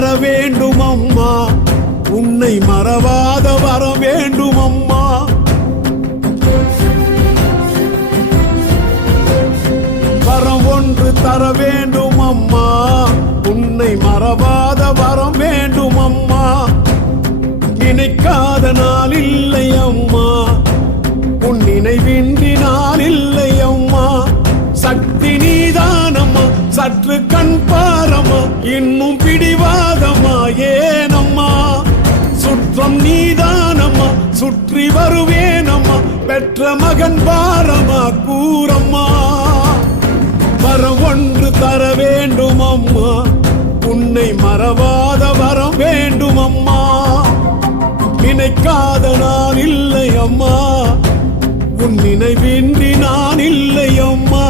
தர வேண்டும் அம்மா, உன்னை மறவாத வர வேண்டும் அம்மா. வரம் ஒன்று தர வேண்டும் அம்மா, உன்னை மறவாத வரம் வேண்டும் அம்மா. நினைக்காத நாள் இல்லை அம்மா, உன் நினைவின்றி நாள் இல்லை அம்மா. சக்தி நீதானம்மா, சற்று கண் பாரம்மா, இன்னும் பிடிவாதம்மா ஏனம்மா. சுற்றம் நீதானம்மா, சுற்றி வருவேனம்மா, பெற்ற மகன் பாரம்மா கூறம்மா. வரம் ஒன்று தர வேண்டும் அம்மா, உன்னை மறவாத வரம் வேண்டும் அம்மா. நினைக்காத நான் இல்லை அம்மா, உன் நினைவின்றி நான் இல்லை அம்மா.